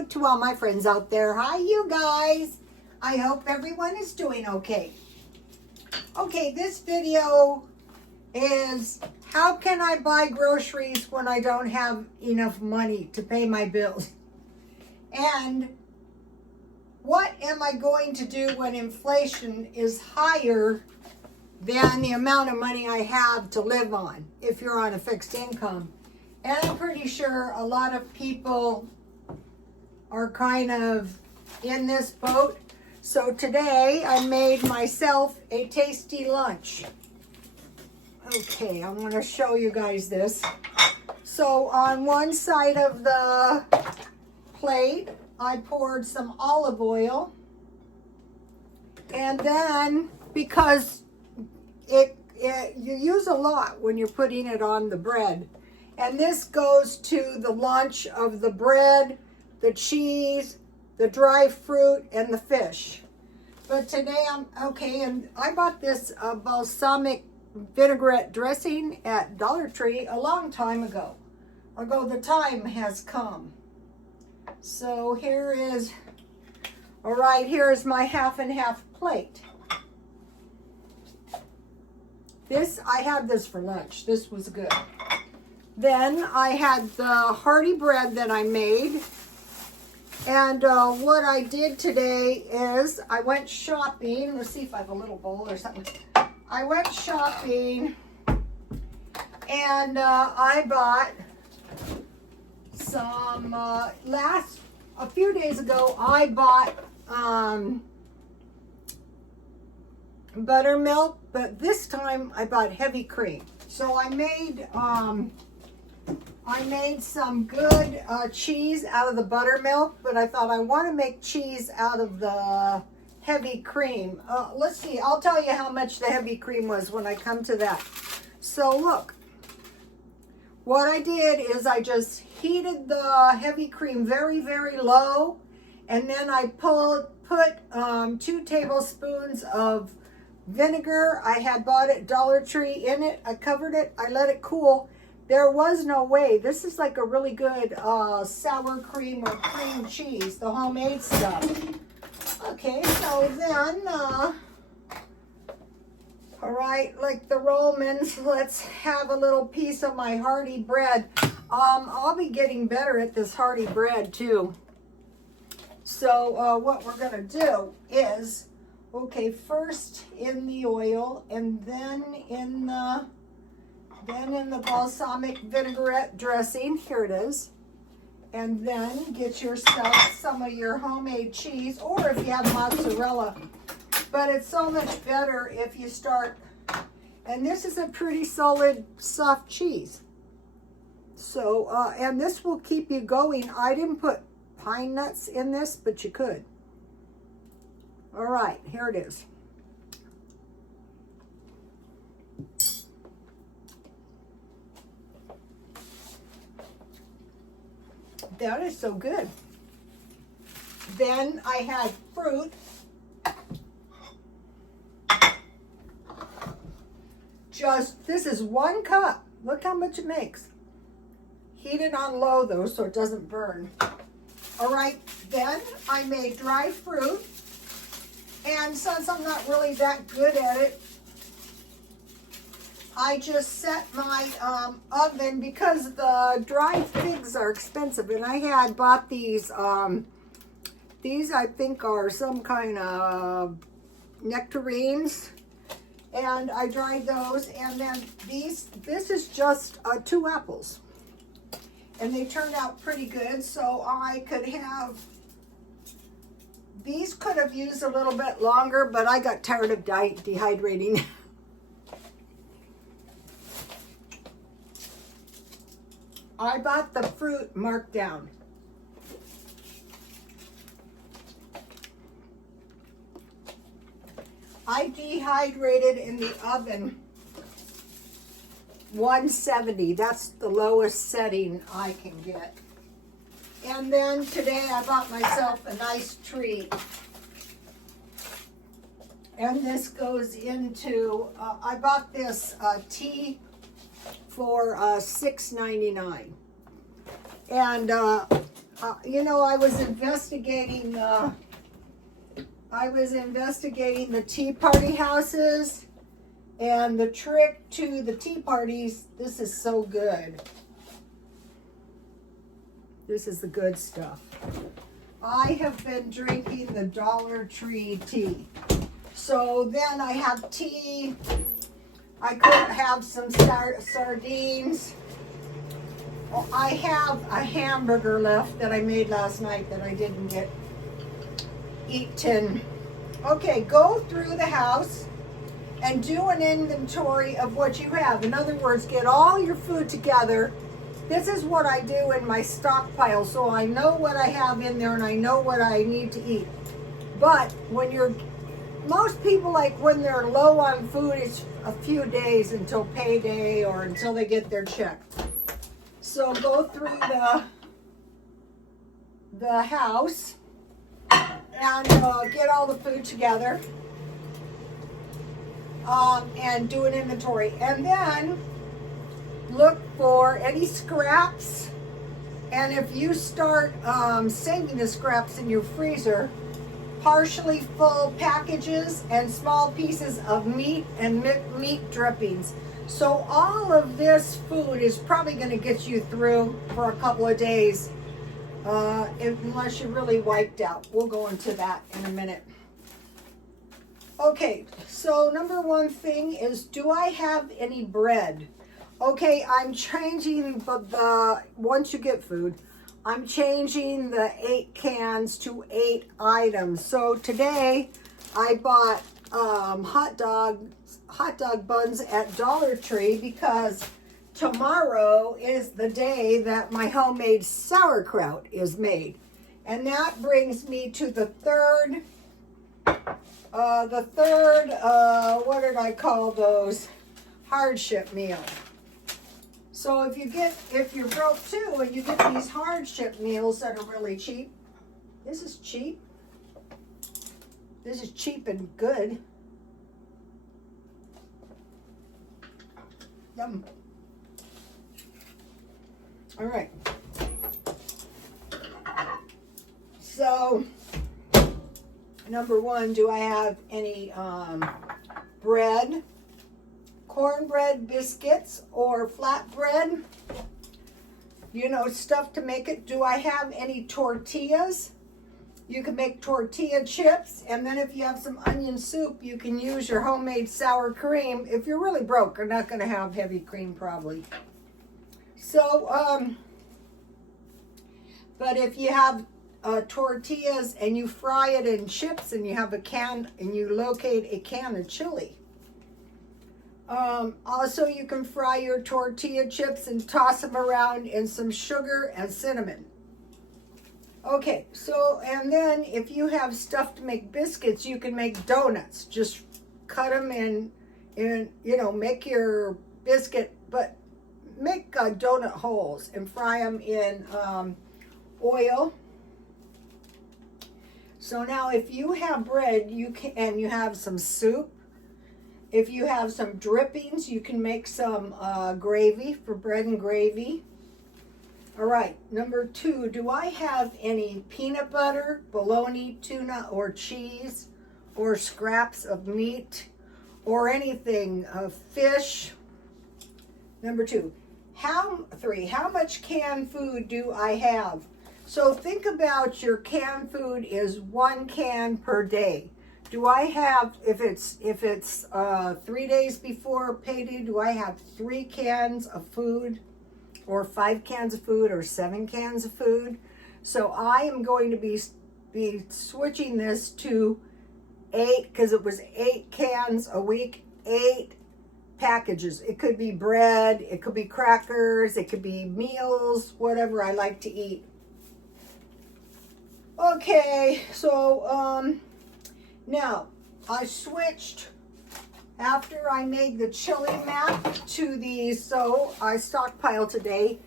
Hello to all my friends out there. Hi, you guys. I hope everyone is doing okay. Okay, this video is how can I buy groceries when I don't have enough money to pay my bills? And what am I going to do when inflation is higher than the amount of money I have to live on if you're on a fixed income? And I'm pretty sure a lot of people are kind of in this boat. So today I made myself a tasty lunch. Okay, I want to show you guys this. So on one side of the plate, I poured some olive oil. And then, because you use a lot when you're putting it on the bread. And this goes to the lunch of the bread, the cheese, the dry fruit, and the fish. But today and I bought this balsamic vinaigrette dressing at Dollar Tree a long time ago. Although the time has come. So here is my half and half plate. I had this for lunch. This was good. Then I had the hearty bread that I made. And what I did today is I went shopping. Let's see if I have a little bowl or something. I went shopping and I bought some, a few days ago, I bought buttermilk, but this time I bought heavy cream. So I made some good cheese out of the buttermilk, but I thought I want to make cheese out of the heavy cream. Let's see, I'll tell you how much the heavy cream was when I come to that. So look, what I did is I just heated the heavy cream very, very low, and then I put 2 tablespoons of vinegar I had bought at Dollar Tree in it. I covered it, I let it cool. There was no way. This is like a really good sour cream or cream cheese, the homemade stuff. Okay, so then, all right, like the Romans, let's have a little piece of my hearty bread. I'll be getting better at this hearty bread too. So what we're gonna do is, okay, first in the oil and then in the balsamic vinaigrette dressing. Here it is. And then get yourself some of your homemade cheese, or if you have mozzarella. But it's so much better if you start, and this is a pretty solid, soft cheese. So, and this will keep you going. I didn't put pine nuts in this, but you could. All right, here it is. That is so good. Then I had fruit. This is 1 cup. Look how much it makes. Heat it on low though, so it doesn't burn. All right, then I made dry fruit. And since I'm not really that good at it, I just set my oven, because the dried figs are expensive, and I had bought these I think are some kind of nectarines, and I dried those, and then this is just 2 apples, and they turned out pretty good. So I could have, these could have used a little bit longer, but I got tired of dehydrating. I bought the fruit Markdown. I dehydrated in the oven 170. That's the lowest setting I can get. And then today I bought myself a nice treat. And this goes into, I bought this tea for $6.99. And You know, I was investigating the tea party houses, and the trick to the tea parties, this is so good. This is the good stuff. I have been drinking the Dollar Tree tea. So then I have tea. I could have some sardines. Oh, I have a hamburger left that I made last night that I didn't get eaten. Okay, go through the house and do an inventory of what you have. In other words, get all your food together. This is what I do in my stockpile, so I know what I have in there and I know what I need to eat. But when most people, like when they're low on food, it's a few days until payday or until they get their check. So go through the house and get all the food together and do an inventory. And then look for any scraps. And if you start saving the scraps in your freezer, partially full packages and small pieces of meat and meat drippings. So all of this food is probably going to get you through for a couple of days, unless you're really wiped out. We'll go into that in a minute. Okay, so number one thing is, do I have any bread? Okay, I'm changing once you get food, I'm changing the 8 cans to 8 items. So today I bought hot dog buns at Dollar Tree because tomorrow is the day that my homemade sauerkraut is made. And that brings me to the third, what did I call those? Hardship meal. So if you're broke too and you get these hardship meals that are really cheap, this is cheap. This is cheap and good. Yum. All right. So, number one, do I have any bread? Cornbread, biscuits, or flatbread? You know, stuff to make it. Do I have any tortillas? You can make tortilla chips, and then if you have some onion soup, you can use your homemade sour cream. If you're really broke, you're not going to have heavy cream probably. So, but if you have tortillas and you fry it in chips and you have a can and you locate a can of chili. Also, you can fry your tortilla chips and toss them around in some sugar and cinnamon. Okay, so, and then if you have stuff to make biscuits, you can make donuts. Just cut them in you know, make your biscuit, but make donut holes and fry them in oil. So now if you have bread, and you have some soup, if you have some drippings, you can make some gravy for bread and gravy. All right, number two, do I have any peanut butter, bologna, tuna, or cheese, or scraps of meat, or anything of fish? Number two, how much canned food do I have? So think about your canned food is 1 can per day. Do I have, if it's 3 days before payday, do I have 3 cans of food, or 5 cans of food, or 7 cans of food? So I am going to be switching this to 8, because it was 8 cans a week, 8 packages. It could be bread, it could be crackers, it could be meals, whatever I like to eat. Okay, so now I switched after I made the chili map to these. So I stockpiled today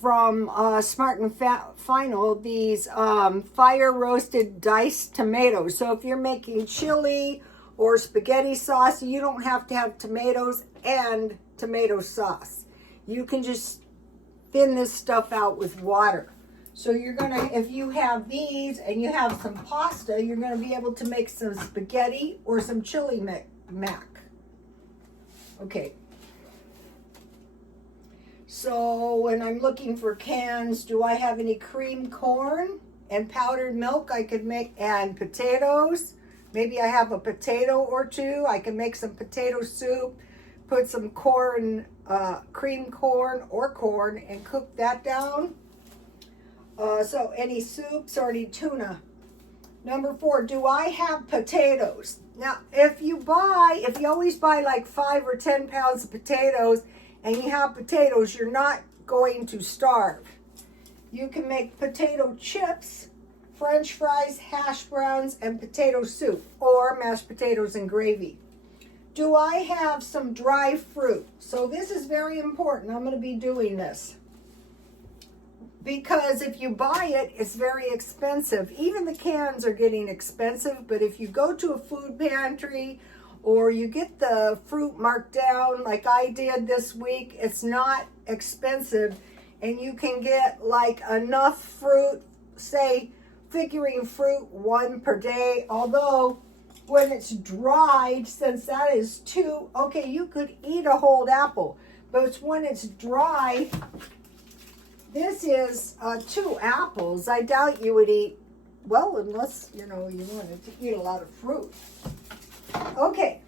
from Smart and Final these fire roasted diced tomatoes. So if you're making chili or spaghetti sauce, you don't have to have tomatoes and tomato sauce. You can just thin this stuff out with water. So you're gonna, if you have these and you have some pasta, you're gonna be able to make some spaghetti or some chili mac. Okay. So when I'm looking for cans, do I have any cream corn and powdered milk I could make, and potatoes? Maybe I have a potato or two. I can make some potato soup, put some corn, cream corn or corn, and cook that down. So any soups or any tuna. Number 4, do I have potatoes? Now, if you always buy like 5 or 10 pounds of potatoes and you have potatoes, you're not going to starve. You can make potato chips, French fries, hash browns, and potato soup, or mashed potatoes and gravy. Do I have some dry fruit? So this is very important. I'm going to be doing this, because if you buy it, it's very expensive. Even the cans are getting expensive, but if you go to a food pantry or you get the fruit marked down like I did this week, it's not expensive, and you can get like enough fruit, say figuring fruit 1 per day, although when it's dried, since that is 2, okay, you could eat a whole apple, but it's when it's dry. This is 2 apples. I doubt you would eat, well, unless, you know, you wanted to eat a lot of fruit. Okay.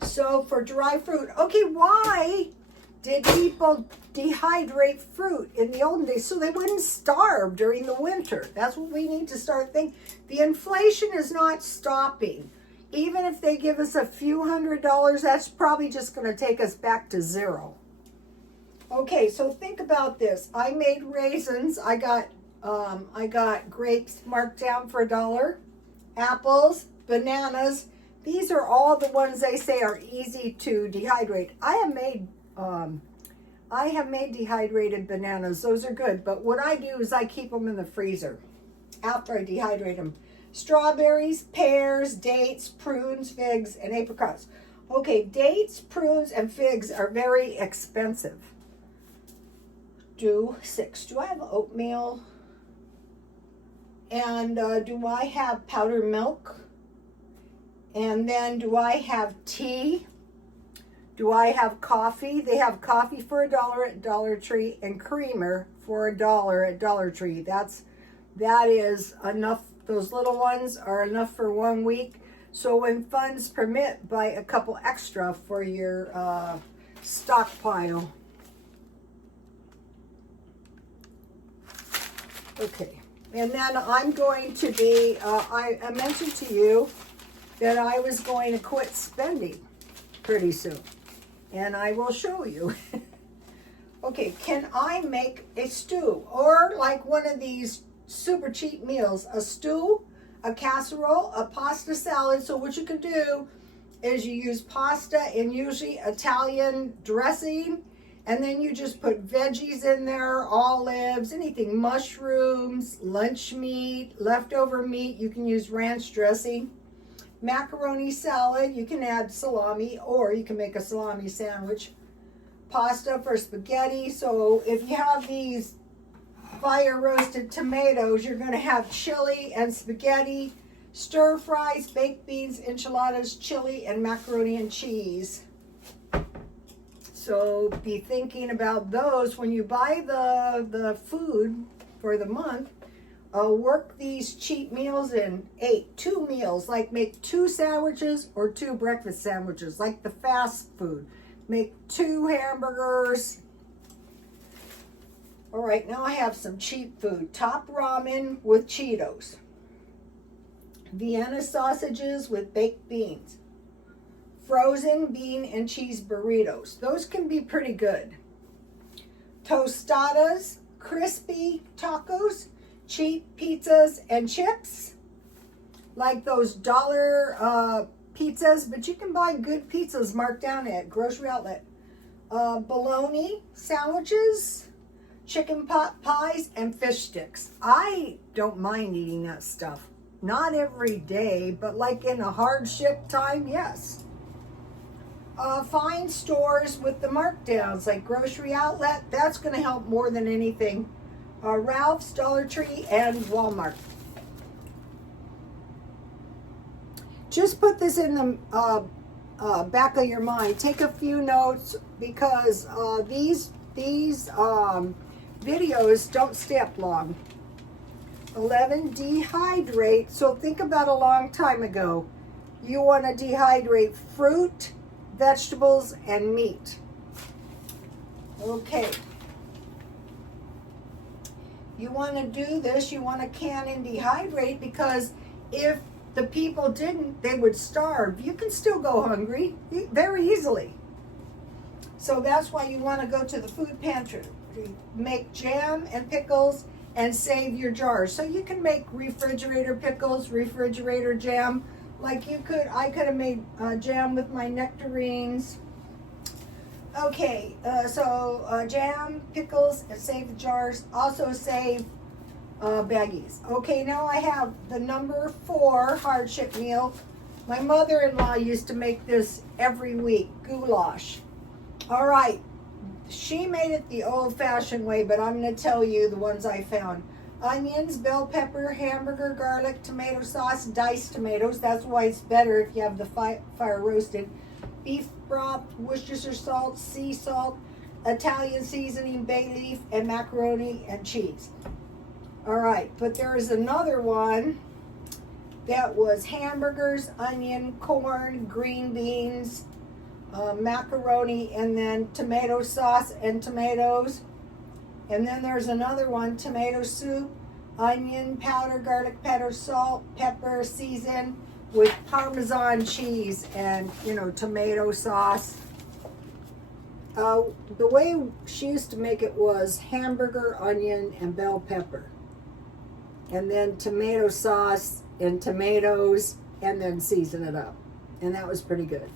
So for dry fruit, okay, why did people dehydrate fruit in the olden days? So they wouldn't starve during the winter. That's what we need to start thinking. The inflation is not stopping. Even if they give us a few $100s, that's probably just going to take us back to 0. Okay, so think about this. I made raisins. I got grapes marked down for $1. Apples, bananas. These are all the ones they say are easy to dehydrate. I have made dehydrated bananas. Those are good. But what I do is I keep them in the freezer after I dehydrate them. Strawberries, pears, dates, prunes, figs, and apricots. Okay, dates, prunes, and figs are very expensive. Do 6. Do I have oatmeal? And do I have powdered milk? And then do I have tea? Do I have coffee? They have coffee for $1 at Dollar Tree and creamer for $1 at Dollar Tree. That is enough. Those little ones are enough for 1 week. So when funds permit, buy a couple extra for your stockpile. Okay, and then I'm going to be, I mentioned to you that I was going to quit spending pretty soon, and I will show you. Okay, can I make a stew, or like one of these super cheap meals, a stew, a casserole, a pasta salad? So what you can do is you use pasta and usually Italian dressing, and then you just put veggies in there, olives, anything, mushrooms, lunch meat, leftover meat. You can use ranch dressing. Macaroni salad, you can add salami, or you can make a salami sandwich. Pasta for spaghetti. So if you have these fire roasted tomatoes, you're going to have chili and spaghetti, stir fries, baked beans, enchiladas, chili, and macaroni and cheese. So be thinking about those when you buy the food for the month. Work these cheap meals in 2 meals, like make 2 sandwiches or 2 breakfast sandwiches, like the fast food. Make 2 hamburgers. All right, now I have some cheap food. Top ramen with Cheetos. Vienna sausages with baked beans. Frozen bean and cheese burritos. Those can be pretty good. Tostadas, crispy tacos, cheap pizzas and chips, like those dollar pizzas, but you can buy good pizzas marked down at grocery outlet. Bologna sandwiches, chicken pot pies, and fish sticks. I don't mind eating that stuff. Not every day, but like in a hardship time, yes. find stores with the markdowns, like Grocery Outlet. That's going to help more than anything. Ralph's, Dollar Tree, and Walmart. Just put this in the back of your mind. Take a few notes, because these videos don't stay up long. 11, dehydrate. So think about a long time ago. You want to dehydrate fruit, vegetables, and meat. Okay. You want to do this, you want to can and dehydrate, because if the people didn't, they would starve. You can still go hungry very easily. So that's why you want to go to the food pantry. Make jam and pickles and save your jars. So you can make refrigerator pickles, refrigerator jam. Like I could have made jam with my nectarines. Okay, so jam, pickles, and save the jars. Also save baggies. Okay, now I have the number 4 hardship meal. My mother-in-law used to make this every week, goulash. All right, she made it the old-fashioned way, but I'm going to tell you the ones I found. Onions, bell pepper, hamburger, garlic, tomato sauce, diced tomatoes. That's why it's better if you have the fire roasted. Beef broth, Worcestershire salt, sea salt, Italian seasoning, bay leaf, and macaroni and cheese. All right, but there is another one that was hamburgers, onion, corn, green beans, macaroni, and then tomato sauce and tomatoes. And then there's another one, tomato soup, onion powder, garlic powder, salt, pepper, seasoned with Parmesan cheese and, tomato sauce. The way she used to make it was hamburger, onion, and bell pepper. And then tomato sauce and tomatoes, and then season it up. And that was pretty good.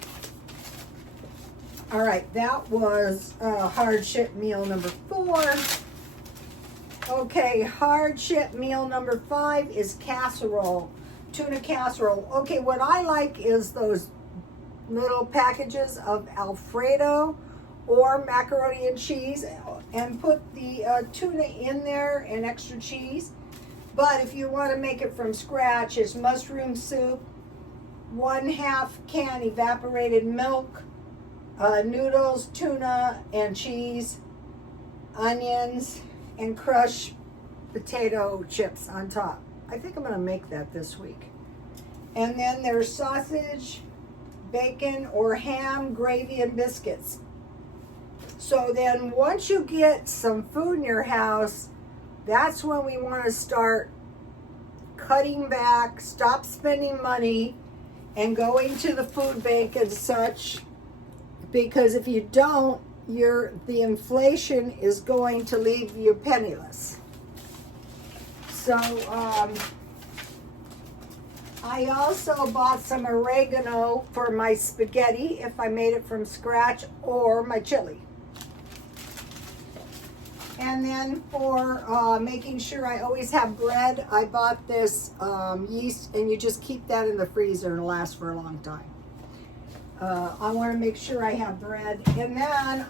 All right, that was hardship meal number 4. Okay, hardship meal number 5 is casserole, tuna casserole. Okay, what I like is those little packages of Alfredo or macaroni and cheese, and put the tuna in there and extra cheese. But if you want to make it from scratch, it's mushroom soup, 1/2 can evaporated milk, noodles, tuna, and cheese, onions, and crushed potato chips on top. I think I'm going to make that this week. And then there's sausage, bacon, or ham, gravy, and biscuits. So then once you get some food in your house, that's when we want to start cutting back, stop spending money, and going to the food bank and such. Because if you don't, the inflation is going to leave you penniless. So I also bought some oregano for my spaghetti if I made it from scratch, or my chili. And then for making sure I always have bread, I bought this yeast, and you just keep that in the freezer and it'll last for a long time. I want to make sure I have bread. And then,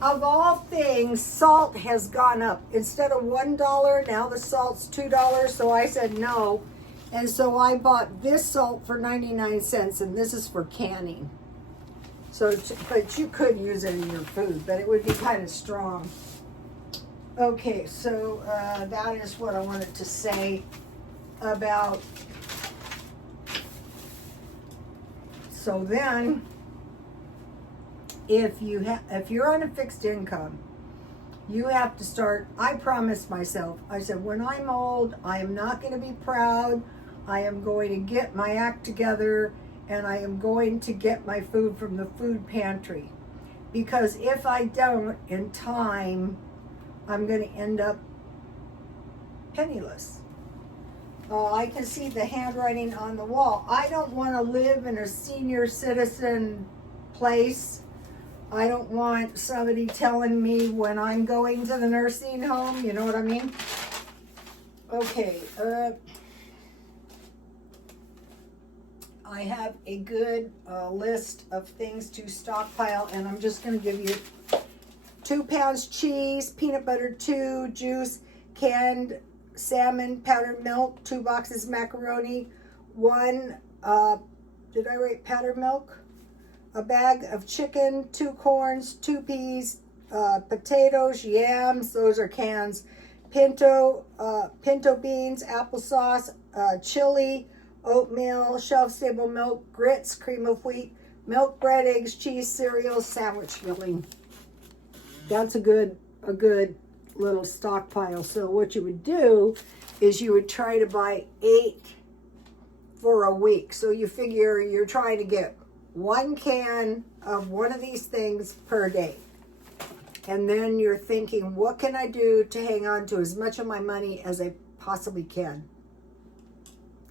of all things, salt has gone up. Instead of $1, now the salt's $2. So I said no. And so I bought this salt for 99 cents, and this is for canning. So, but you could use it in your food, but it would be kind of strong. Okay, so that is what I wanted to say about. So then, if you're on a fixed income, you have to start. I promised myself, I said, when I'm old, I am not going to be proud. I am going to get my act together, and I am going to get my food from the food pantry. Because if I don't in time, I'm going to end up penniless. I can see the handwriting on the wall. I don't want to live in a senior citizen place. I don't want somebody telling me when I'm going to the nursing home. You know what I mean? Okay. I have a good list of things to stockpile, and I'm just going to give you 2 pounds cheese, peanut butter 2, juice, canned salmon, powdered milk, 2 boxes macaroni, 1, did I write powdered milk? A bag of chicken, 2 corns, 2 peas, potatoes, yams, those are cans, pinto beans, applesauce, chili, oatmeal, shelf-stable milk, grits, cream of wheat, milk, bread, eggs, cheese, cereal, sandwich filling. That's a good little stockpile. So what you would do is you would try to buy 8 for a week. So you figure you're trying to get 1 can of one of these things per day. And then you're thinking, what can I do to hang on to as much of my money as I possibly can?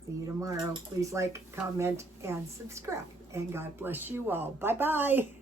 See you tomorrow. Please like, comment, and subscribe. And God bless you all. Bye-bye.